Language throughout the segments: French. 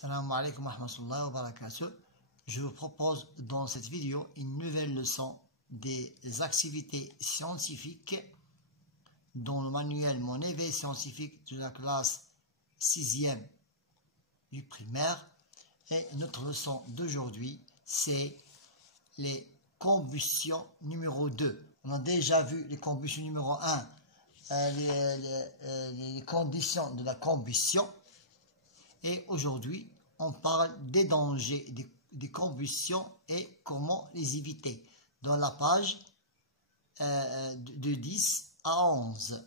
Salam alaikum wa rahmatullahi wa barakatuh. Je vous propose dans cette vidéo une nouvelle leçon des activités scientifiques dans le manuel Mon éveil scientifique de la classe 6e du primaire. Et notre leçon d'aujourd'hui, c'est les combustions numéro 2. On a déjà vu les combustions numéro 1, les conditions de la combustion. Et aujourd'hui, on parle des dangers des combustions et comment les éviter dans la page de 10 à 11.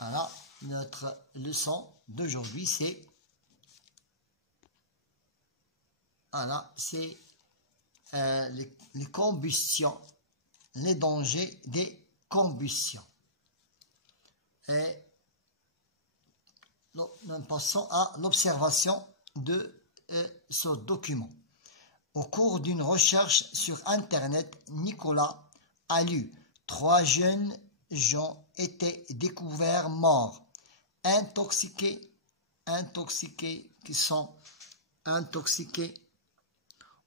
Voilà, notre leçon d'aujourd'hui, c'est les combustions, les dangers des combustions. Et nous passons à l'observation de ce document. Au cours d'une recherche sur Internet, Nicolas a lu 3 jeunes gens étaient découverts morts, qui sont intoxiqués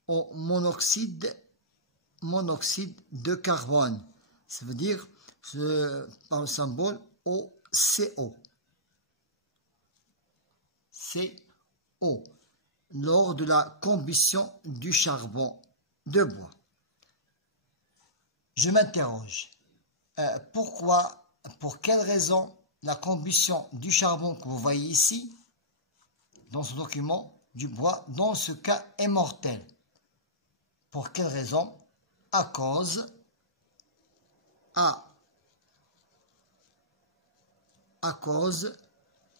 au monoxyde de carbone. Ça veut dire, par le symbole CO. CO, lors de la combustion du charbon de bois. Je m'interroge, pour quelle raison la combustion du charbon que vous voyez ici, dans ce document, du bois, dans ce cas est mortelle? Pour quelle raison? À cause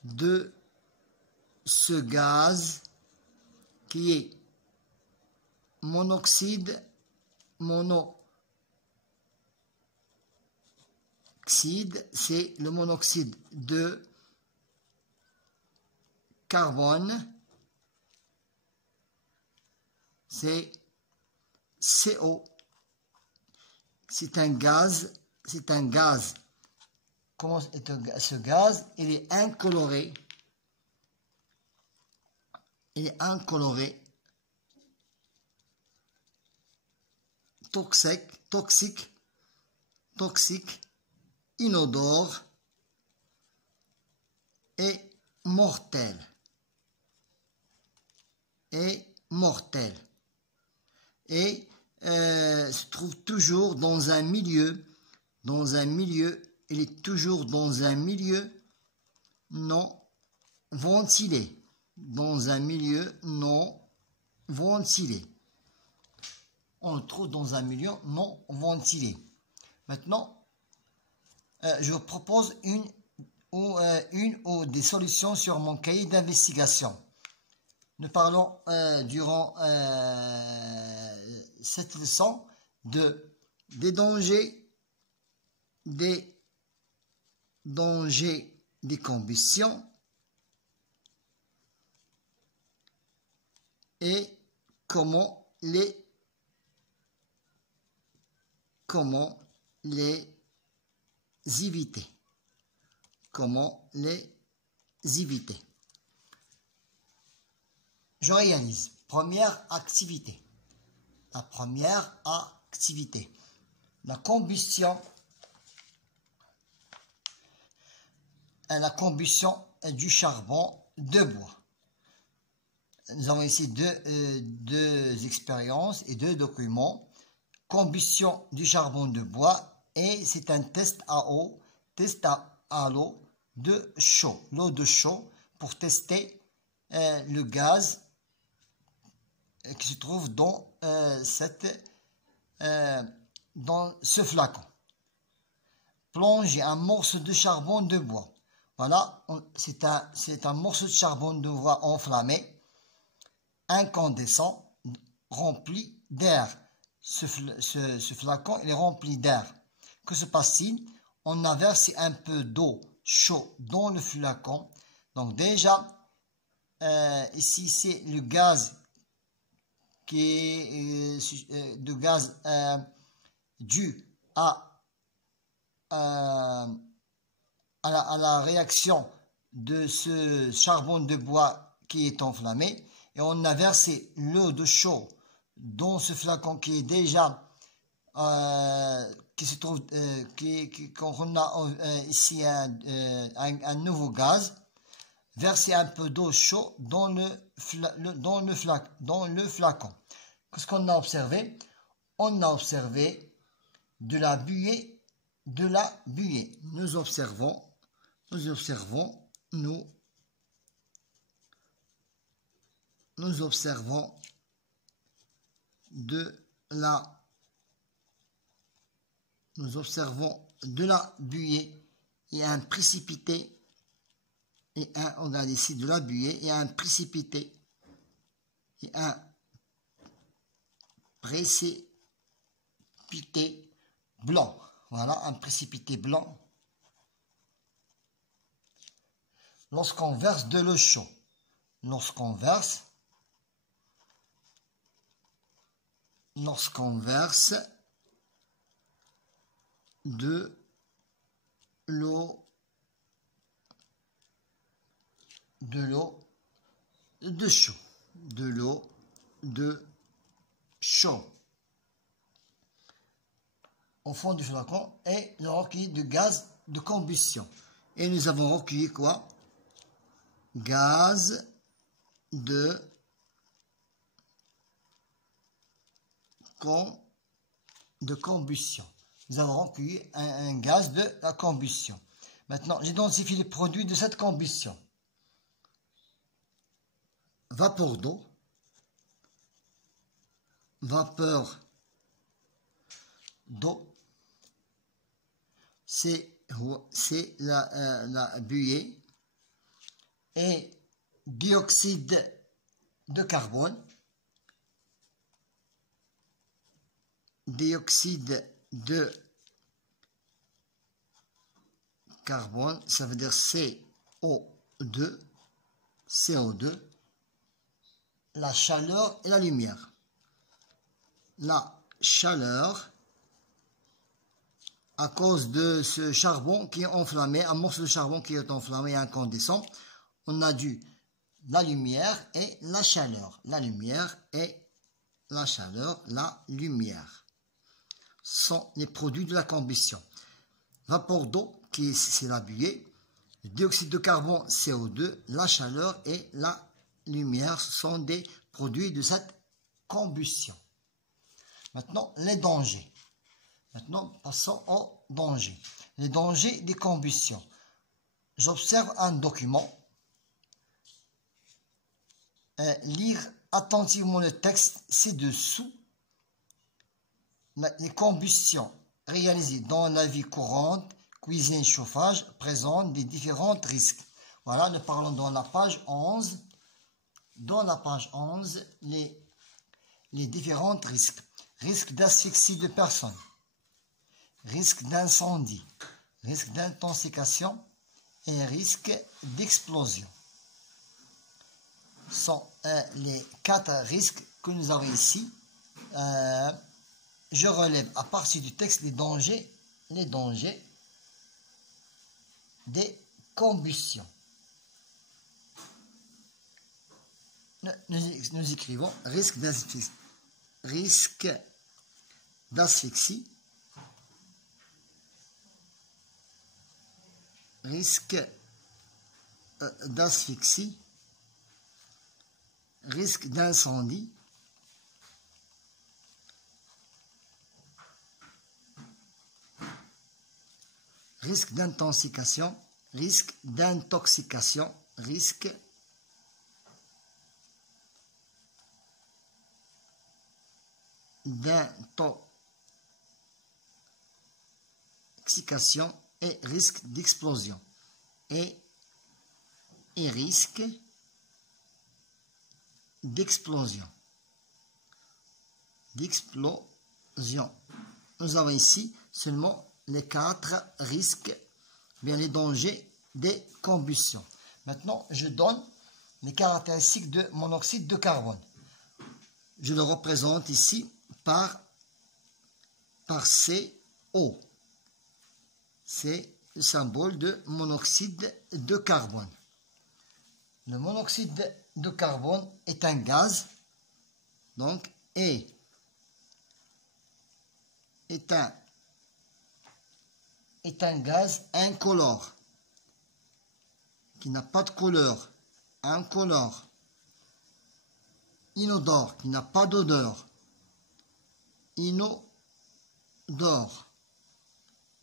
de ce gaz qui est monoxyde, c'est le monoxyde de carbone, c'est CO. C'est un gaz. Comment est ce gaz? Il est incoloré. Toxique, inodore et mortel. Et se trouve toujours dans un milieu, il est toujours dans un milieu non ventilé. On le trouve dans un milieu non ventilé. Maintenant, je vous propose une ou des solutions sur mon cahier d'investigation. Nous parlons durant cette leçon des dangers des combustions et comment les éviter. Je réalise. Première activité. La combustion du charbon de bois. Nous avons ici deux expériences et 2 documents. Combustion du charbon de bois, et c'est un test à l'eau de chaud. L'eau de chaud pour tester le gaz qui se trouve dans ce flacon. Plonger un morceau de charbon de bois. Voilà, c'est un morceau de charbon de bois enflammé, incandescent, rempli d'air. Ce flacon il est rempli d'air. Que se passe-t-il? On a versé un peu d'eau chaude dans le flacon. Donc déjà, ici c'est le gaz qui est dû à la réaction de ce charbon de bois qui est enflammé et on a versé l'eau de chaud dans ce flacon qui est déjà qui se trouve qu'on a ici un nouveau gaz, verser un peu d'eau chaude dans le flacon. Qu'est-ce qu'on a observé? On a observé de la buée, Nous observons de la buée et un précipité, on regarde ici de la buée et un précipité blanc. Voilà, un précipité blanc. Lorsqu'on verse de l'eau chaude, lorsqu'on verse de l'eau de chaud au fond du flacon et le recueilli de gaz de combustion. Et nous avons recueilli quoi? Gaz de combustion. Nous avons recueilli un gaz de la combustion. Maintenant, j'identifie les produits de cette combustion. Vapeur d'eau, c'est la buée, et dioxyde de carbone, ça veut dire CO2, la chaleur et la lumière. La chaleur, à cause de ce charbon qui est enflammé, un morceau de charbon qui est enflammé et incandescent, on a dû la lumière et la chaleur. La lumière sont les produits de la combustion. Vapeur d'eau, c'est la buée, dioxyde de carbone, CO2, la chaleur et la lumière sont des produits de cette combustion. Maintenant, les dangers. Maintenant, passons aux dangers. Les dangers des combustions. J'observe un document. Lire attentivement le texte ci-dessous. Les combustions réalisées dans la vie courante, cuisine, chauffage, présentent des différents risques. Voilà, nous parlons dans la page 11. Dans la page 11, les différents risques. Risque d'asphyxie de personnes. Risque d'incendie, risque d'intoxication et risque d'explosion sont les 4 risques que nous avons ici. Je relève à partir du texte les dangers des combustions. Nous écrivons risque d'asphyxie, risque d'incendie, risque d'intoxication, risque d'intoxication et risque d'explosion. Et risque d'explosion. Nous avons ici seulement les 4 risques, bien les dangers des combustions. Maintenant, je donne les caractéristiques de monoxyde de carbone. Je le représente ici par CO. C'est le symbole de monoxyde de carbone. Le monoxyde de carbone est un gaz, donc, est un gaz incolore, qui n'a pas de couleur, incolore, inodore, qui n'a pas d'odeur, inodore,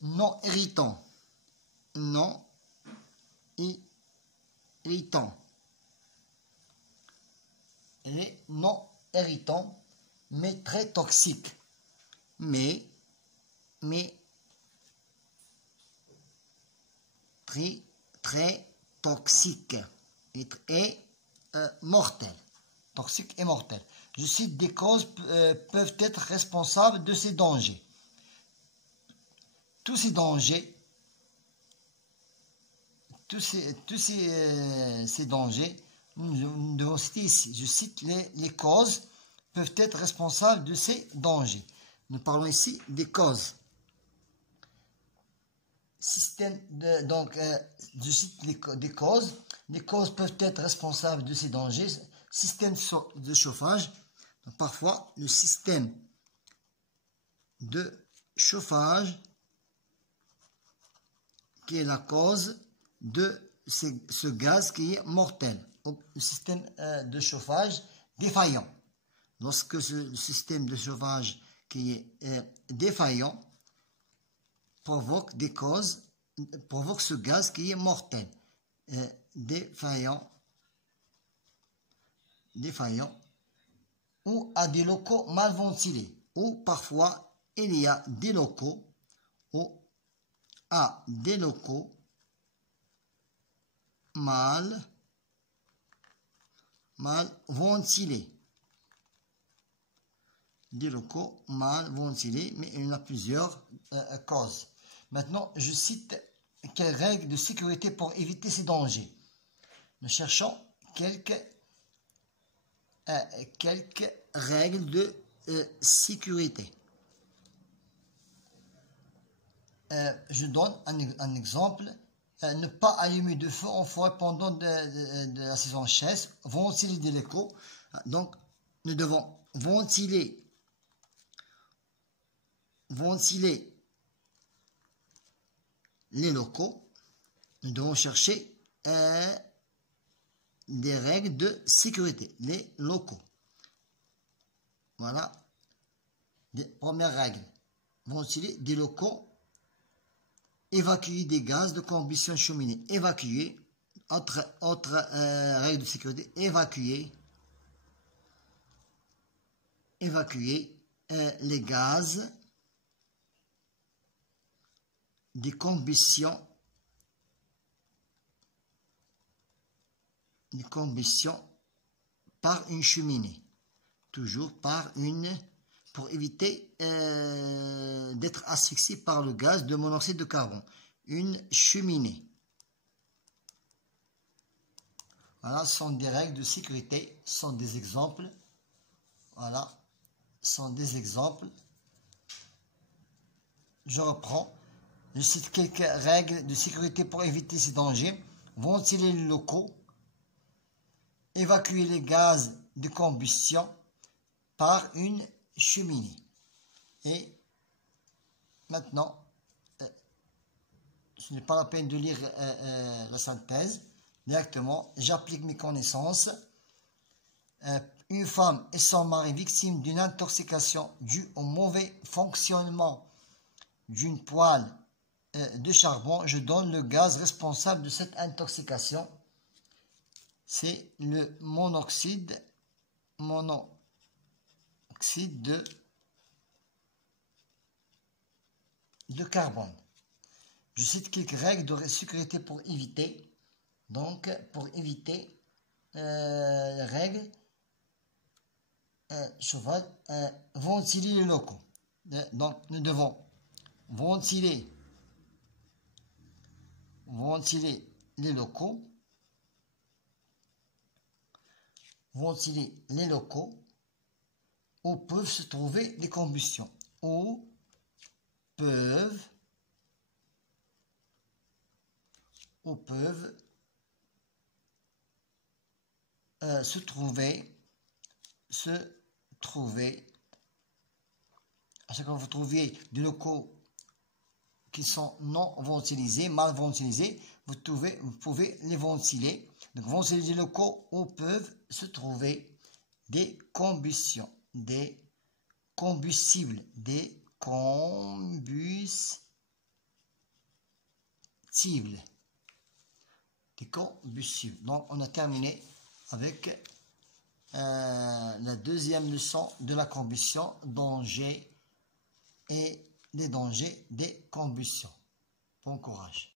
non irritant, non irritant, et non irritant, mais très toxique, mais très toxique et mortel. Toxique et mortel. Je cite des causes peuvent être responsables de ces dangers. Tous ces dangers, ces dangers, nous devons citer ici. Je cite les causes peuvent être responsables de ces dangers. Nous parlons ici des causes. Je cite des causes. Les causes peuvent être responsables de ces dangers. Système de chauffage. Donc, parfois, le système de chauffage qui est la cause de ce gaz qui est mortel. Le système de chauffage défaillant. Lorsque ce système de chauffage qui est défaillant provoque des causes, provoque ce gaz qui est mortel, défaillant, ou à des locaux mal ventilés, ou parfois il y a des locaux, ou à des locaux mal ventilés. Des locaux mal ventilés, mais il y en a plusieurs causes. Maintenant, je cite quelques règles de sécurité pour éviter ces dangers. Nous cherchons quelques règles de sécurité. Je donne un exemple. Ne pas allumer de feu en forêt pendant de la saison sèche, ventiler des locaux. Donc, nous devons ventiler les locaux. Nous devons chercher des règles de sécurité, les locaux. Voilà. Première règle. Ventiler des locaux. Évacuer des gaz de combustion cheminée. Évacuer. Autre règle de sécurité. Évacuer les gaz de combustion par une cheminée. Toujours pour éviter d'être asphyxié par le gaz de monoxyde de carbone. Une cheminée. Voilà, ce sont des règles de sécurité, ce sont des exemples. Voilà, ce sont des exemples. Je reprends. Je cite quelques règles de sécurité pour éviter ces dangers. Ventiler les locaux. Évacuer les gaz de combustion par une cheminée. Et maintenant, ce n'est pas la peine de lire la synthèse. Directement, j'applique mes connaissances. Une femme et son mari victimes d'une intoxication due au mauvais fonctionnement d'une poêle de charbon. Je donne le gaz responsable de cette intoxication. C'est le monoxyde de carbone. Je cite quelques règles de sécurité pour éviter. Donc, pour éviter les règles, chauffage, ventiler les locaux. Donc, nous devons ventiler les locaux. Ventiler les locaux où peuvent se trouver des combustions. Où peuvent se trouver, à chaque fois que vous trouviez des locaux qui sont non ventilisés, mal ventilisés, vous pouvez les ventiler. Donc, ventiler des locaux où peuvent se trouver des combustions, des combustibles, des combustibles. Donc, on a terminé avec la deuxième leçon de la combustion, danger et les dangers des combustions. Bon courage.